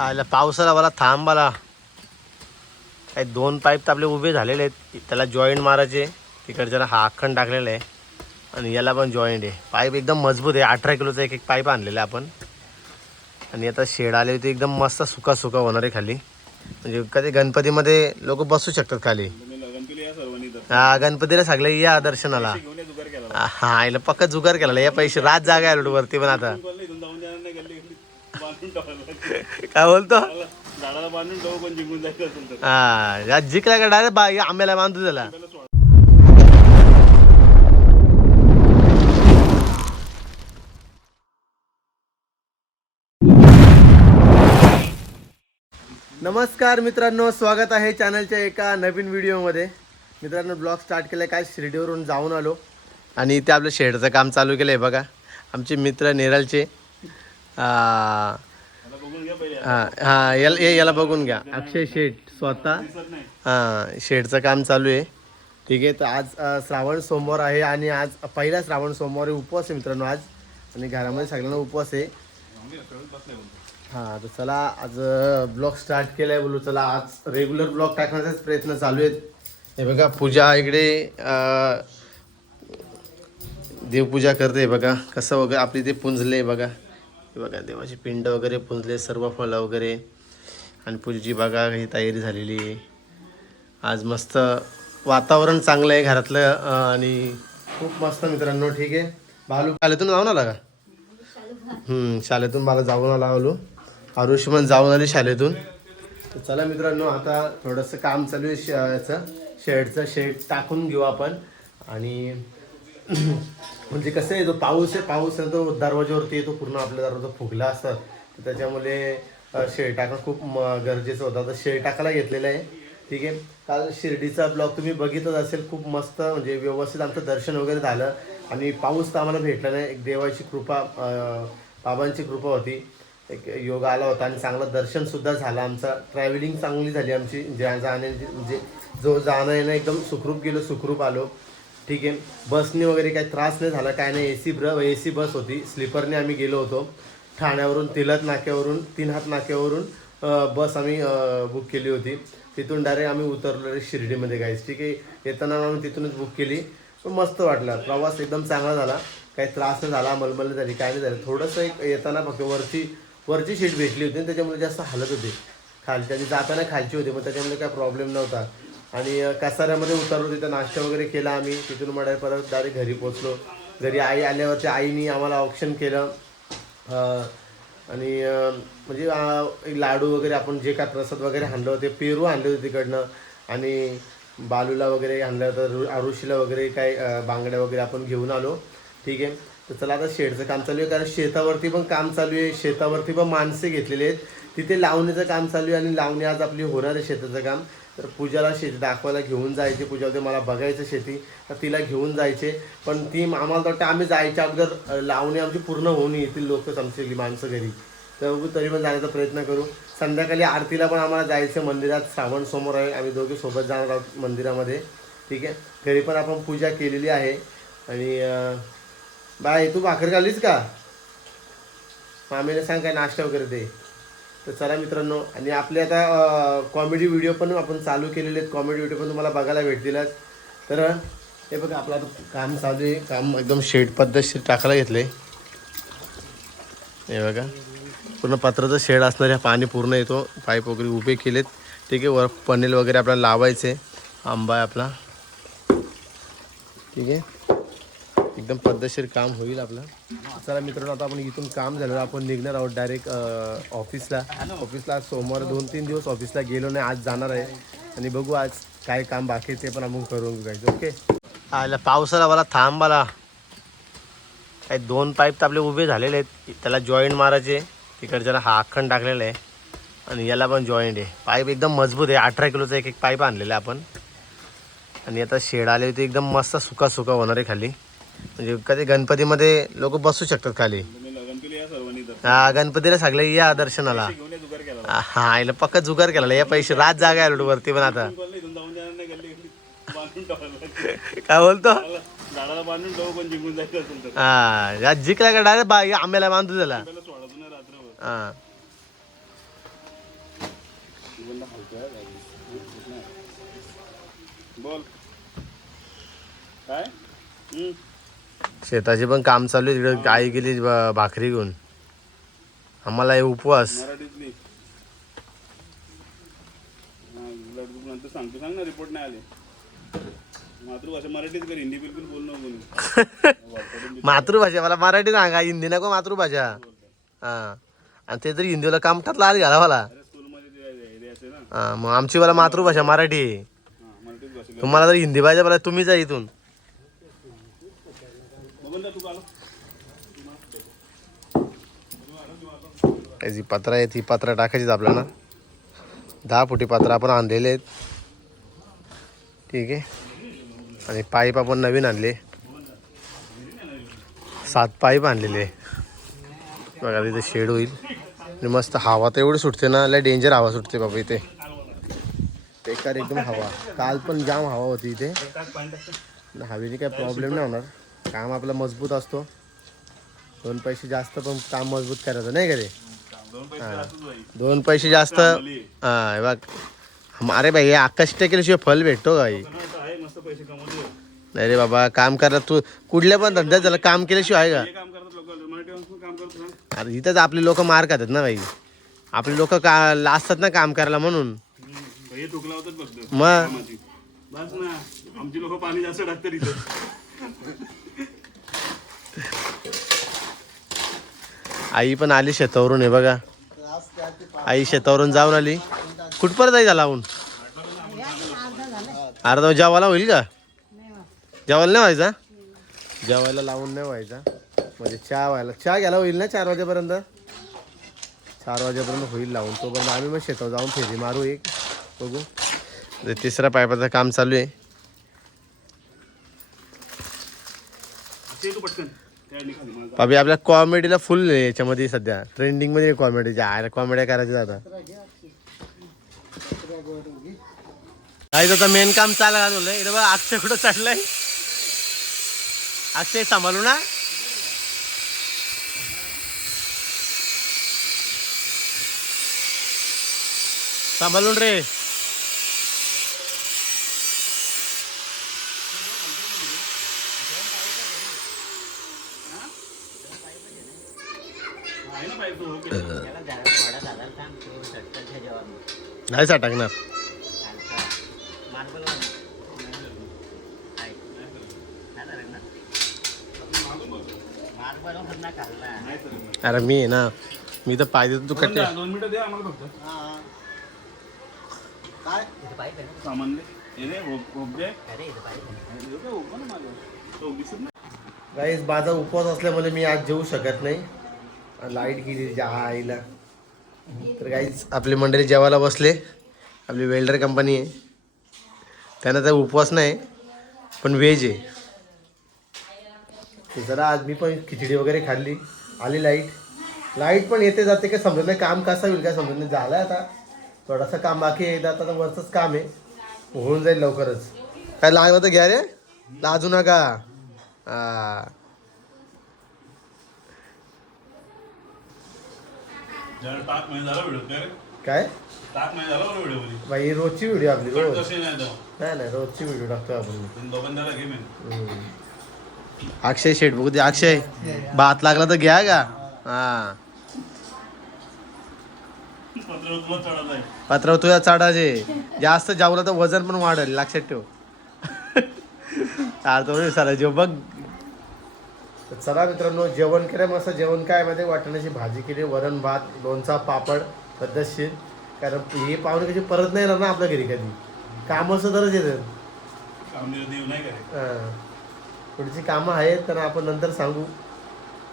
आला पावसाला मला थांबाला काही दोन पाईप तर आपले उभे झालेले आहेत. त्याला जॉईंट मारायचे. तिकडच्याला हा आखण टाकलेला आहे. आणि याला पण जॉईंट आहे. पाईप एकदम मजबूत आहे. अठरा किलोचा एक एक पाईप आणलेला आहे आपण. आणि आता शेड आले होते. एकदम मस्त सुका सुका होणार आहे खाली. म्हणजे कधी गणपतीमध्ये लोक बसू शकतात खाली. हा गणपतीला सगळे या दर्शनाला. हा आईला पक्का जुगार केला या पैसे रात जागा आहे रोडवरती पण आता कोणला इथून जाऊन जाणार नाही गल्ली गल्ली बांधून टाकायला काय बोलतो? हा जिंकला का डायरेक्ट बा आंब्याला बांधतो त्याला. नमस्कार मित्रांनो स्वागत आहे चॅनलच्या एका नवीन व्हिडिओमध्ये. मित्रांनो ब्लॉग स्टार्ट केला काय? शिर्डीवरून जाऊन आलो. आणि इथे आपलं शेडचं काम चालू केलं आहे बघा. आमचे मित्र नेरळचे आ, आता बघून घ्या पहिले हा हा, याला याला बघून घ्या. अक्षय शेठ स्वतः. हां शेडचं काम चालू आहे. ठीक आहे तर आज श्रावण सोमवार आहे आणि आज पहिला श्रावण सोमवार आहे उपवास आहे मित्रांनो आज. आणि घरामध्ये सगळ्यांना उपवास आहे. हां तर चला आज ब्लॉग स्टार्ट केला आहे बोलू. चला आज रेग्युलर ब्लॉग टाकण्याचाच प्रयत्न चालू आहेत. हे बघा पूजा इकडे देवपूजा करते बघा. कसं वगैरे आपली ते पुंजले बघा. बघा देवाची पिंड वगैरे पुंजले सर्व फळं वगैरे. आणि पूजेची बघा ही तयारी झालेली आहे. आज मस्त वातावरण चांगलं आहे घरातलं आणि खूप मस्त मित्रांनो ठीक आहे. बालू शाळेतून जाऊन आला का? शाळेतून मला जाऊन आला आलो आरुष पण जाऊन आले शाळेतून. तर चला मित्रांनो आता थोडंसं काम चालू आहे याचं. शेडचं शेड टाकून घेऊ आपण. आणि म्हणजे कसं आहे तो पाऊस आहे पाऊस आहे तो दरवाज्यावरती येतो पूर्ण आपल्या दरवाजा फुगला असतात तर त्याच्यामुळे अ, टाकणं खूप म- गरजेचं होतं. आता शेड टाकायला घेतलेलं आहे. ठीक आहे. काल शिर्डीचा ब्लॉग तुम्ही बघितच असेल. खूप मस्त म्हणजे व्यवस्थित आमचं दर्शन वगैरे झालं. आणि पाऊस तर आम्हाला भेटला नाही. एक देवाची कृपा बाबांची कृपा होती. एक योग आला होता आणि चांगलं दर्शनसुद्धा झालं आमचं. ट्रॅव्हलिंग चांगली झाली आमची. ज्या जाण्याची म्हणजे जो जाणं येणं एकदम सुखरूप गेलो सुखरूप आलो. ठीक आहे. बसने वगैरे काही त्रास नाही झाला काय नाही. ए सी ब्र ए सी बस होती. स्लीपरने आम्ही गेलो होतो. ठाण्यावरून तिलत नाक्यावरून तीन हात नाक्यावरून बस आम्ही बुक केली होती. तिथून डायरेक्ट आम्ही उतरलो शिर्डीमध्ये गायच ठीक आहे. येताना आम्ही तिथूनच बुक केली. पण मस्त वाटलं. प्रवास एकदम चांगला झाला. काही त्रास नाही झाला मलमल झाली काय नाही झालं. थोडंसं एक येताना फक्त वरची वरची सीट भेटली होती आणि त्याच्यामुळे जास्त हालत होती. खालच्या आणि जाताना खालची होती मग त्याच्यामुळे काय प्रॉब्लेम नव्हता. आणि कसाऱ्यामध्ये उतरलो तिथं नाश्ता वगैरे केला आम्ही. तिथून मडाय परत डायरेक्ट घरी पोचलो घरी आई आल्यावरती आईनी आम्हाला ऑप्शन केलं. आणि म्हणजे लाडू वगैरे आपण जे काय प्रसाद वगैरे आणलं होते पेरू आणले होते तिकडनं. आणि बालूला वगैरे आणलं होतं रु- आरुषीला वगैरे काय बांगड्या वगैरे आपण घेऊन आलो. ठीक आहे. तर चला आता शेडचं काम चालू आहे कारण शेतावरती पण काम चालू आहे. शेतावरती पण माणसे घेतलेली आहेत. तिथे लावणीचं काम चालू आहे आणि लावणी आज आपली होणार आहे शेताचं काम. तर पूजाला शेती दाखवायला घेऊन जायचे. पूजा ते मला बघायचं शेती तर तिला घेऊन जायचे. पण ती आम्हाला वाटतं आम्ही जायच्या अगोदर लावणी आमची पूर्ण होऊन येतील लोकच आमची माणसं घरी. तर तरी पण जाण्याचा प्रयत्न करू. संध्याकाळी आरतीला पण आम्हाला जायचं. मंदिरात श्रावण समोर आहे. आम्ही दोघे सोबत जाणार आहोत मंदिरामध्ये. ठीक आहे? घरी पण आपण पूजा केलेली आहे. आणि बाय तू भाकर खाल्लीस का? मामीला सांग काय नाश्ता वगैरे दे. तर चला मित्रांनो आणि आपले आता कॉमेडी व्हिडिओ पण आपण चालू केलेले आहेत. कॉमेडी व्हिडिओ पण तुम्हाला बघायला भेटतीलच तर हे बघा आपलं आता काम चालू आहे. काम एकदम शेड पद्धतशीर टाकायला घेतले हे बघा पूर्ण पत्राचं शेड असणार आहे पाणी पूर्ण येतो. पाईप वगैरे उभे केलेत. ठीक आहे वर पनेल वगैरे आपल्याला लावायचे आंबा आहे आपला. ठीक आहे. एकदम पद्धतशीर काम होईल आपलं. चला मित्रांनो आता आपण इथून काम झालं. आपण निघणार आहोत डायरेक्ट ऑफिसला ऑफिसला आज सोमवार दोन तीन दिवस ऑफिसला गेलो नाही आज जाणार आहे. आणि बघू आज काय काम बाकी ते पण आपण करून घ्यायचं ओके आला पावसाला मला थांबाला काही दोन पाईप तर आपले उभे झालेले आहेत. त्याला जॉईंट मारायचे. तिकडच्याला हा आखण टाकलेला आहे. आणि याला पण जॉईंट आहे. पाईप एकदम मजबूत आहे. अठरा किलोचा एक एक पाईप आणलेला आहे आपण. आणि आता शेड आले होते. एकदम मस्त सुका सुका होणार आहे खाली. म्हणजे कधी गणपतीमध्ये लोक बसू शकतात खाली. हा गणपतीला सांगले या दर्शनाला. हा याला पक्का जुगार केला या पैसे रात जागा आहे वरती पण आता. काय बोलतो? हा जिंकला का डायरेक्ट आंब्याला बांधू त्याला? हा. बोल. काय? शेताचे पण काम चालू आहे. तिकडे आई गेली भाकरी घेऊन. आम्हाला हे उपवास. मराठीतली लडू नंतर सांगतो सांग ना रिपोर्ट नाही आले. मातृभाषा मराठीत कर हिंदी बिलकुल मातृभाषा मला मराठी सांगा हिंदी नको मातृभाषा. हा. आणि ते तरी हिंदीला काम टाकलं आली घाला मला. हा मग आमची मला मातृभाषा मराठी तुम्हाला जर हिंदी पाहिजे मला तुम्हीच आहे इथून. जा जी पत्रा आहे ती पत्रा टाकायचीच आपल्याला. दहा फुटी पत्रा आपण आणलेले आहेत. ठीक आहे. आणि पाईप आपण नवीन आणले. सात पाईप आणलेले. बघा तिथे शेड होईल. आणि मस्त हवा तर एवढी सुटते ना लय डेंजर हवा सुटते बाबा इथे. बेकार एकदम हवा. काल पण जाम हवा होती इथे. हवेने काही प्रॉब्लेम नाही होणार. काम आपलं मजबूत असतो. दोन पैसे जास्त पण काम मजबूत करायचं नाही का रे दोन पैसे जास्त हा बघ. अरे भाई आकाश केल्याशिवाय फल भेटतो का भाई? पण आता आहे मस्त पैसे कमवले नाही रे बाबा काम करा तू कुठल्या पण धंद्यात झालं काम केल्याशिवाय आहे करतो का अरे इथंच आपले लोक मार खातात ना भाई. आपले लोक का लाजतात ना काम करायला म्हणून. मग? आमची लोक पाणी जास्त टाकतात आई पण आली शेतावरून हे बघा. आई शेतावरून जाऊन आली. कुठपर्यंत आई झाला लावून? अर्धा जेवायला होईल का? जेवायला नाही व्हायचा? जेवायला लावून नाही व्हायचा. म्हणजे चहा व्हायला चहा घ्यायला होईल ना चार वाजेपर्यंत? चार वाजेपर्यंत होईल लावून. तोपर्यंत आम्ही मग शेतावर जाऊन फेरी मारू एक. बघू. तिसऱ्या पायपाचं काम चालू आहे. बाबी आपल्या कॉमेडीला फुल याच्यामध्ये सध्या. ट्रेंडिंगमध्ये कॉमेडीच्या कॉमेडी कॉमेड्या करायच्या आता. काय आता मेन काम चालला बोललं इकडे बघ अक्षय कुठं चढलाय अक्षय सांभाळू ना. सांभाळून रे. नाही टाकणार सर अरे मी आहे ना मी तर पाहिजे तू कट्टे. दोन मिनिटं आम्हाला फक्त. सामान गाईज माझा उपवास असल्यामुळे मी आज जेवू शकत नाही. लाइट गेली तिच्या आईला तर काहीच आपली मंडळी जेवायला बसले. आपली वेल्डर कंपनी आहे. त्यांना तर उपवास नाही पण व्हेज आहे. जरा आज मी पण खिचडी वगैरे खाल्ली. आली लाइट लाइट पण येते जाते काय समजत नाही काम कसं होईल काय समजत नाही. झालं आता. थोडंसं काम बाकी आहे आता आता वरचंच काम आहे. होऊन जाईल लवकरच. काय लागलं तर घ्या रे. लाजू नका हा जरा टाक महिना झाला व्हिडिओ काय? बाई रोजची व्हिडिओ आपली रोज. नाही नाही नाही रोजची व्हिडिओ टाकतो आपण. अक्षय शेठ बघू दे अक्षय. भात लागला तर घ्या का? हा. पत्र तुला चढत आहे पात्र तुझ्या चाडाचे जास्त जावला तर वजन पण वाढेल लक्षात ठेव. चालतो सारा जेव बघ. तर चला मित्रांनो जेवण केलं मस्त जेवण काय मध्ये वाटण्याची भाजी केली वरण भात लोणचा पापड पद्धतशीर. कारण हे पाहुणे कशी परत नाही येणार ना आपल्या घरी कधी. कामं तरच येतात. हां. थोडीशी कामं आहेत तर आपण नंतर सांगू.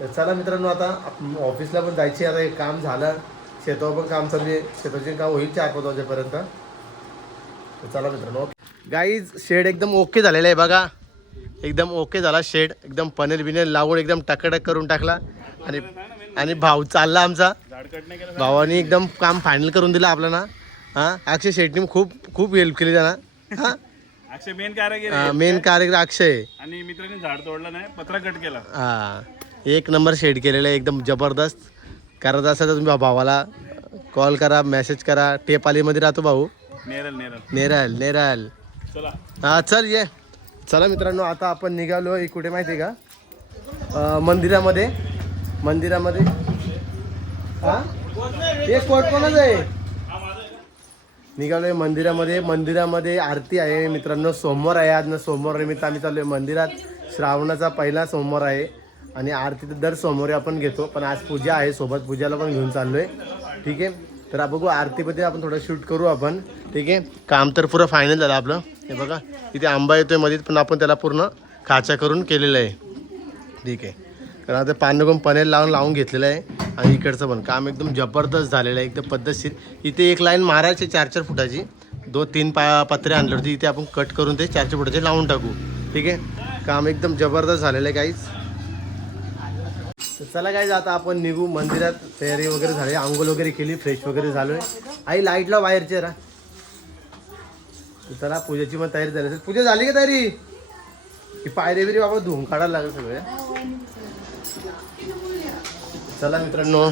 तर चला मित्रांनो आता ऑफिसला पण जायची आता हे काम झालं. शेतावर पण काम चालू आहे. शेताचे काम होईल चार पाच वाजेपर्यंत. तर चला मित्रांनो गाईज शेड एकदम ओके झालेला आहे बघा. एकदम ओके झाला शेड एकदम पनीर बिनीर लावून एकदम टकाटक करून टाकला. आणि आणि भाऊ चालला आमचा. भावानी एकदम काम फायनल करून दिलं आपल्याला. हां? अक्षय शेटनी खूप खूप हेल्प केली त्यांना हां? अक्षय मेन कार्यक्रम अक्षय. आणि मित्रांनी झाड तोडलं नाही पत्रा कट केला. हा. एक नंबर शेड केलेला आहे एकदम जबरदस्त. करत असेल तर तुम्ही भावाला कॉल करा मेसेज करा. टेपालीमध्ये राहतो भाऊ. नेरल नेरल. नेरल नेरल. चला. हा चल ये. चला मित्रांनो आता आपण निघालो कुठे माहिती आहे का मंदिरामध्ये. मंदिरामध्ये. हां? हे कोट कोणाच आहे? निघालोय मंदिरामध्ये. मंदिरामध्ये आरती आहे मित्रांनो सोमवार आहे आज. ना सोमवार निमित्त आम्ही चाललोय मंदिरात. श्रावणाचा पहिला सोमवार आहे आणि आरती तर दर सोमवारी आपण घेतो पण आज पूजा आहे. सोबत पूजाला पण घेऊन चाललोय. ठीक आहे? तर आपण बघू आरतीमध्ये आपण थोडं शूट करू आपण. ठीक आहे? काम तर पुरं फायनल झालं आपलं. हे बघा इथे आंबा येतोयमध्ये पण आपण त्याला पूर्ण काचा करून केलेलं आहे. ठीक आहे. कारण आता पानगम पनेल लावून लावून घेतलेलं आहे. आणि इकडचं पण काम एकदम जबरदस्त झालेलं आहे एकदम पद्धतशीर. इथे एक लाईन मारायची चार चार फुटाची. दोन तीन पा पत्रे आणले होते इथे आपण कट करून ते चार चार फुटाचे लावून टाकू. ठीक आहे? काम एकदम जबरदस्त झालेलं आहे काहीच तर चला काय आता आपण निघू. मंदिरात तयारी वगैरे झाली आंघोळ वगैरे केली फ्रेश वगैरे झालोय. आई लाईटला बाहेरचे रा चला पूजेची पण तयारी झाली असेल. पूजा झाली का तयारी? ही पायरे बिरी बाबा धुवून काढायला लागेल सगळे. चला मित्रांनो.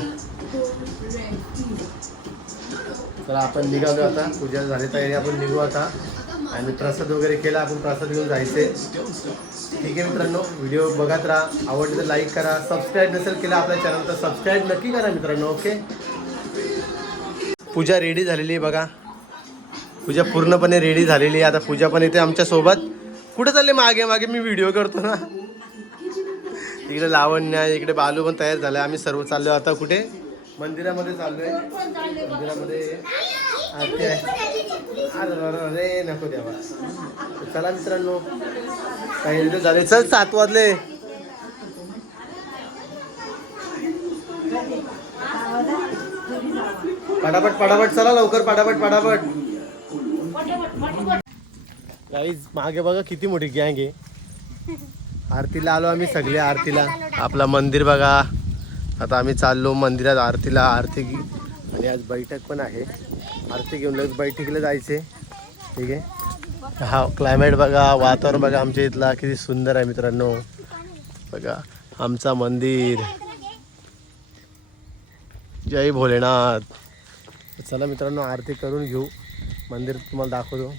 चला आपण निघालो आता. पूजा झाली तयारी आपण निघू आता. आणि प्रसाद वगैरे केला आपण प्रसाद घेऊन जायचे. ठीक आहे मित्रांनो व्हिडिओ बघत राहा. आवडले तर लाईक करा. सबस्क्राईब नसेल केला आपल्या चॅनल तर सबस्क्राईब नक्की करा मित्रांनो ओके पूजा रेडी झालेली आहे बघा. पूजा पूर्णपणे रेडी झालेली आहे. आता पूजा पण येते आमच्यासोबत. कुठे चालले मागे मागे मी व्हिडिओ करतो ना? इकडे लावण्य आहे, इकडे बालू पण तयार झाला. आम्ही सर्व चाललो आता कुठे? मंदिरामध्ये चाललोय. मंदिरामध्ये आरती आहे. अरे नको द्यावा चला मित्रांनो काही इथे झाले. चल सात वाजले. पटापट पटापट चला लवकर पटापट पटापट. गाईज मागे बघा किती मोठी गँग आहे. आरतीला आलो आम्ही सगळे आरतीला. आपला मंदिर बघा. आता आम्ही चाललो मंदिरात आरतीला. आरती आणि आज बैठक पण आहे. आरती घेऊन लगेच बैठकीला जायचे. ठीक आहे? हा क्लायमेट बघा वातावरण बघा आमच्या इथला. किती सुंदर आहे मित्रांनो. बघा आमचा मंदिर. जय भोलेनाथ. चला मित्रांनो आरती करून घेऊ. मंदिर तुम्हाला दाखवतो.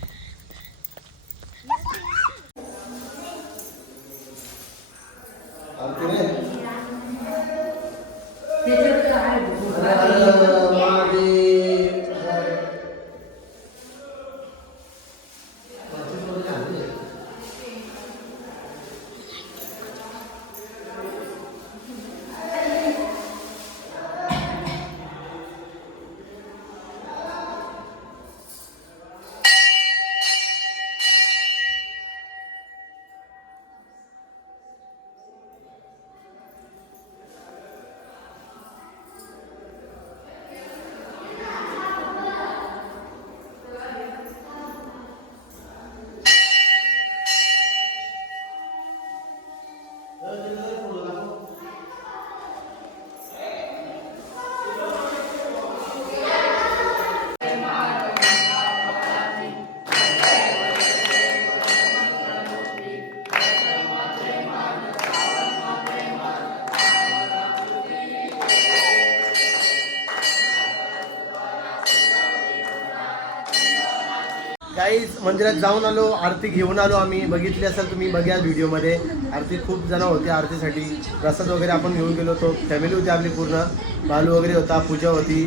काही मंदिरात जाऊन आलो आरती घेऊन आलो आम्ही. बघितली असेल तुम्ही बघा व्हिडिओमध्ये. आरती खूप जण होते आरतीसाठी. प्रसाद वगैरे आपण घेऊन गेलो होतो. फॅमिली होती आपली पूर्ण. बालू वगैरे होता पूजा होती.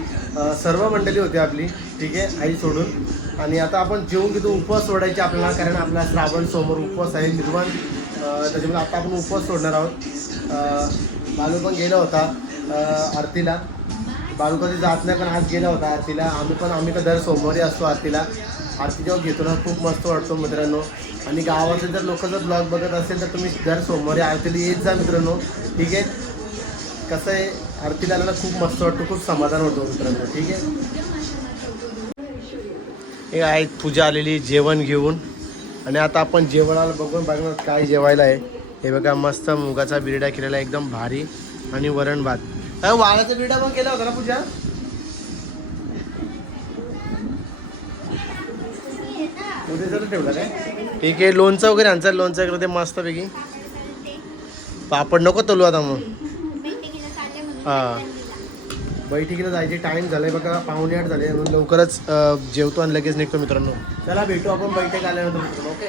सर्व मंडळी होती आपली. ठीक आहे आई सोडून. आणि आता आपण जेवून घेतो. उपवास सोडायचे आपल्याला कारण आपला श्रावण समोर उपवास आहे निर्माण त्याच्यामुळे आता आपण उपवास सोडणार आहोत. बालू पण गेला होता आरतीला. बालू कधी जात नाही पण आज गेला होता आरतीला. आम्ही पण आम्ही तर दर सोमवारी असतो आरतीला. आरती जेव्हा घेतो ना खूप मस्त वाटतो मित्रांनो. आणि गावातले जर लोक जर ब्लॉग बघत असेल तर तुम्ही दर सोमवारी आरतीला येत जा मित्रांनो. ठीक आहे? कसं आहे? आरतीला आल्याला खूप मस्त वाटतो खूप समाधान होतो मित्रांनो. ठीक आहे? हे आहे पूजा आलेली जेवण घेऊन. आणि आता आपण जेवणाला बघून बघणार काय जेवायला आहे. हे बघा मस्त मुगाचा बिरडा केलेला एकदम भारी. आणि वरण भात. वाळाचा बिरडा पण केला होता ना पूजा? उद्याचा ठेवला काय ठीक आहे लोणचं वगैरे आणचा लोणचं वगैरे ते मस्तपैकी पापड नको तलू आता मग. हां. बैठकीला जायचे टाईम झालाय बघा पाहुणे आठ झाले म्हणून लवकरच जेवतो आणि लगेच निघतो मित्रांनो. चला भेटू आपण बैठक आल्यानंतर ओके